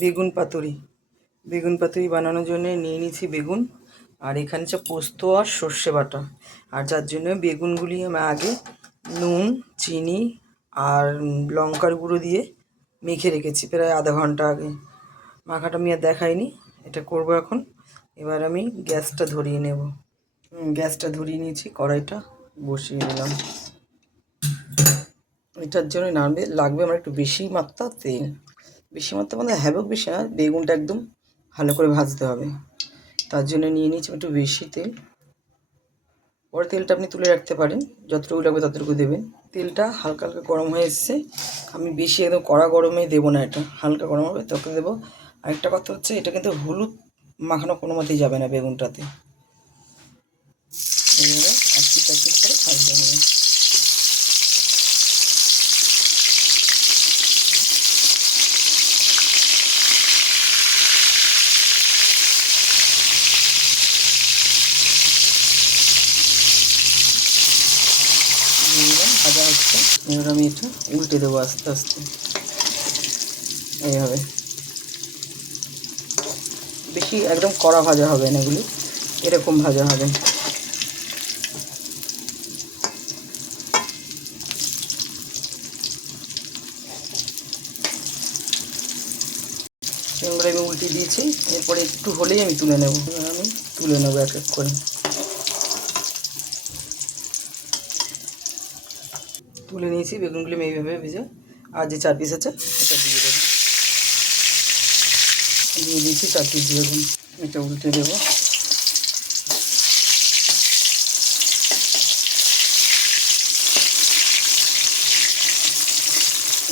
বেগুন পাতুরি। বেগুন পাতুরি বানানোর জন্য নিয়ে নিয়েছি বেগুন, আর এখানে হচ্ছে পোস্ত আর সর্ষে বাটা। আর যার জন্য বেগুনগুলি আমি আগে নুন, চিনি আর লঙ্কার গুঁড়ো দিয়ে মেখে রেখেছি প্রায় আধা ঘন্টা আগে। মাখাটা আমি আর দেখাইনি, এটা করব এখন। এবার আমি গ্যাসটা ধরিয়ে নেব। গ্যাসটা ধরিয়ে নিয়েছি, কড়াইটা বসিয়ে দিলাম। এটার জন্য লাগবে আমার একটু বেশি মাত্রা তেল। বেশি মাত্রা মানে হ্যাভক বেশি না, বেগুনটা একদম ভালো করে ভাজতে হবে, তার জন্য নিয়ে নিয়েছি একটু বেশি তেল। পরে তেলটা আপনি তুলে রাখতে পারেন, যতটুকু লাগবে ততটুকু দেবেন। তেলটা হালকা হালকা গরম হয়ে এসছে, আমি বেশি একদম কড়া গরমে দেবো না, এটা হালকা গরম হবে তখন দেবো। আরেকটা কথা হচ্ছে, এটা কিন্তু হলুদ মাখানো কোনো মতেই যাবে না বেগুনটাতে। এইভাবে এক পিট করে ভাজতে হবে। ভাজা হচ্ছে, এবার আমি এটা উল্টে দেবো আস্তে আস্তে। এইভাবে বেশি একদম কড়া ভাজা হবে না, এগুলি এরকম ভাজা হবে। এবার আমি উল্টে দিয়েছি, এরপরে একটু হলেই আমি তুলে নেব। এবার আমি তুলে নেবো এক এক করে। তুলে নিয়েছি বেগুনগুলি আমি এইভাবে ভেজে, আর যে 4 পিস আছে এটা দিয়ে দেবো। দিয়ে দিয়েছি 4 পিস বেগুন, এটা উল্টে দেবো।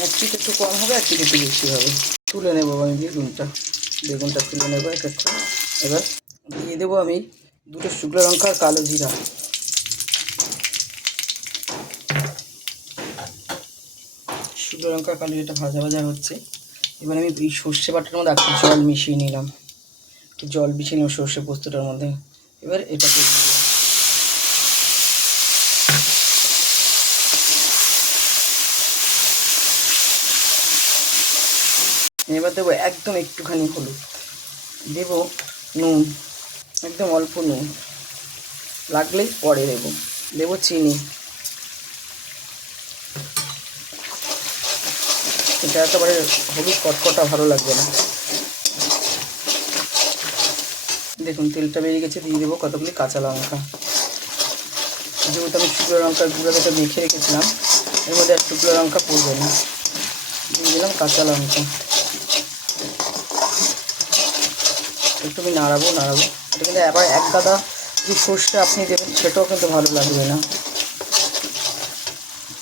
এক পিস একটু কম হবে, এক পিস একটু বেশি হবে। তুলে নেবো আমি বেগুনটা তুলে নেবো এক এক করে। এবার দিয়ে দেবো আমি 2টো শুকনো লঙ্কা আর কালো জিরা। শুকনো লঙ্কা কালো জিরাটা ভাজা ভাজা হচ্ছে। এবার আমি এই সর্ষে বাটার মধ্যে একটু জল মিশিয়ে নিলাম, একটু জল মিশিয়ে নিলাম সর্ষে পোস্তটার মধ্যে। এবার এটাকে এবার দেবো একদম একটুখানি হলুদ, দেবো নুন, একদম অল্প নুন, লাগলেই পরে দেবো চিনি। এটা একেবারে হলুদ কটকটা ভালো লাগবে না। দেখুন তেলটা বেরিয়ে গেছে, দিয়ে দেবো কতগুলি কাঁচা লঙ্কা। যেহেতু আমি শুকনো লঙ্কার গুঁড়োটা মেখে রেখেছিলাম, এর মধ্যে আর শুকনো লঙ্কা পড়বে না। দিয়ে দিলাম কাঁচা লঙ্কা, একটু আমি নাড়াবো। এটা কিন্তু আবার এক গাদা যে সর্ষে আপনি দেবেন সেটাও কিন্তু ভালো লাগবে না।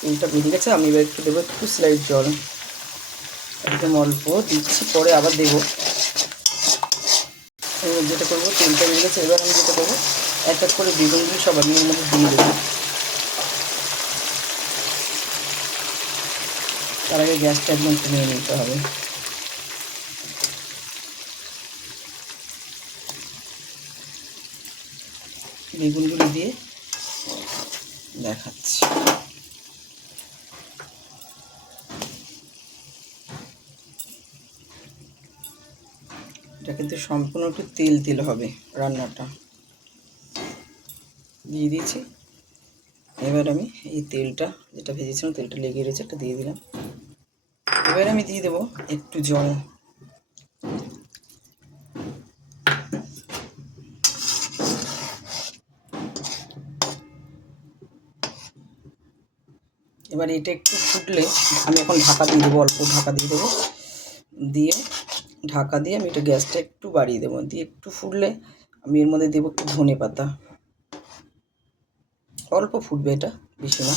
তেলটা বেরিয়ে গেছে, আমি এবার একটু দেবো একটু স্লাইড জল, একদম অল্প দিচ্ছি, পরে আবার দেবো। যেটা করবো, তেলটা বেরিয়ে গেছে, এবার আমি যেটা করবো, এক এক করে বেগুনগুলি সব আমি এর মধ্যে দিয়ে দেবো। তার আগে গ্যাসটা একদম কমিয়ে নিতে হবে। বেগুনগুলি দিয়ে দেখাচ্ছি। এটা কিন্তু সম্পূর্ণ একটু তেল তেল হবে রান্নাটা। দিয়ে দিয়েছি। এবার আমি এই তেলটা যেটা ভেজেছিলাম, তেলটা লেগে রয়েছে, একটা দিয়ে দিলাম। এবার আমি দিয়ে দেবো একটু জল। এবার এটা একটু ফুটলে আমি এখন ঢাকা দিয়ে দেবো, অল্প ঢাকা দিয়ে দেবো। দিয়ে ঢাকা দিয়ে আমি এটা গ্যাসটা একটু বাড়িয়ে দেবো। দিয়ে একটু ফুটলে আমি এর মধ্যে দেবো একটু ধনে পাতা। অল্প ফুটবে, এটা বেশি না।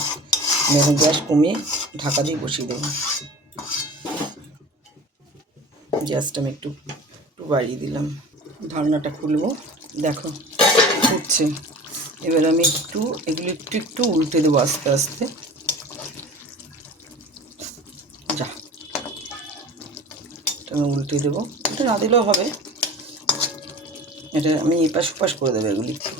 আমি এখন গ্যাস কমিয়ে ঢাকা দিয়ে বসিয়ে দেবো। গ্যাসটা আমি একটু বাড়িয়ে দিলাম। ঢাকনাটা খুলবো, দেখো ফুটছে। এবার আমি এগুলো একটু উল্টে দেবো আস্তে আস্তে। যা, এটা আমি উল্টে দেবো, এটা না দিলেও হবে, এটা আমি এপাশ ওপাশ করে দেবো এগুলি একটু।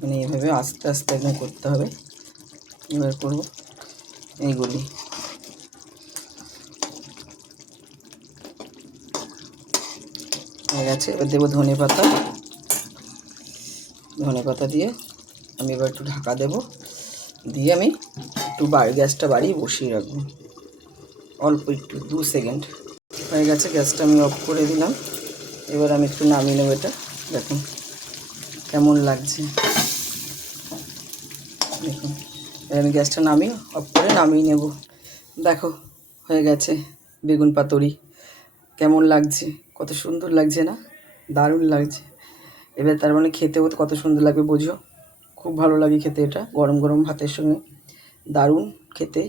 মানে এইভাবে আস্তে আস্তে একদম করতে হবে। এবার করবো এইগুলি, গেছে। এবার দেবো ধনে পাতা দিয়ে আমি এবার একটু ঢাকা দেবো, দিয়ে আমি একটু গ্যাসটা বাড়িয়ে বসিয়ে রাখবো অল্প একটু 2 সেকেন্ড। হয়ে গেছে, গ্যাসটা আমি অফ করে দিলাম। এবার আমি একটু নামিয়ে নেবো এটা। দেখুন কেমন লাগছে, দেখুন। এবার আমি গ্যাসটা অফ করে নামিয়ে নেব। দেখো হয়ে গেছে বেগুন পাতুরি। কেমন লাগছে, কত সুন্দর লাগছে না? দারুণ লাগছে। এবার তার মানে খেতেও কত সুন্দর লাগবে বোঝো। খুব ভালো লাগে খেতে এটা গরম গরম ভাতের সঙ্গে, দারুণ খেতে।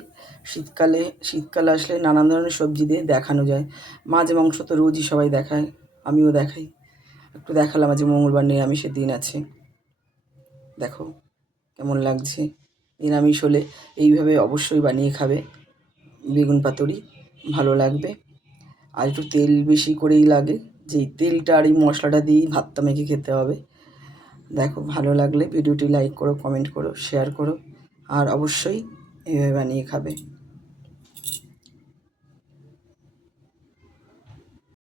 শীতকালে আসলে নানান ধরনের সবজি দিয়ে দেখানো যায়। মাছ মাংস তো রোজই সবাই দেখায়, আমিও দেখাই। একটু দেখালাম আজ মঙ্গলবার নিরামিষের দিন আছে। দেখো কেমন লাগছে। নিরামিষ হলে এইভাবে অবশ্যই বানিয়ে খাবে বেগুন পাতুরি, ভালো লাগবে। আর একটু তেল বেশি করেই লাগে, যেই তেলটা আর এই মশলাটা দিয়েই ভাতটা মেখে খেতে হবে। দেখো ভালো লাগলে ভিডিওটি লাইক করো, কমেন্ট করো, শেয়ার করো, আর অবশ্যই এভাবে বানিয়ে খাবে।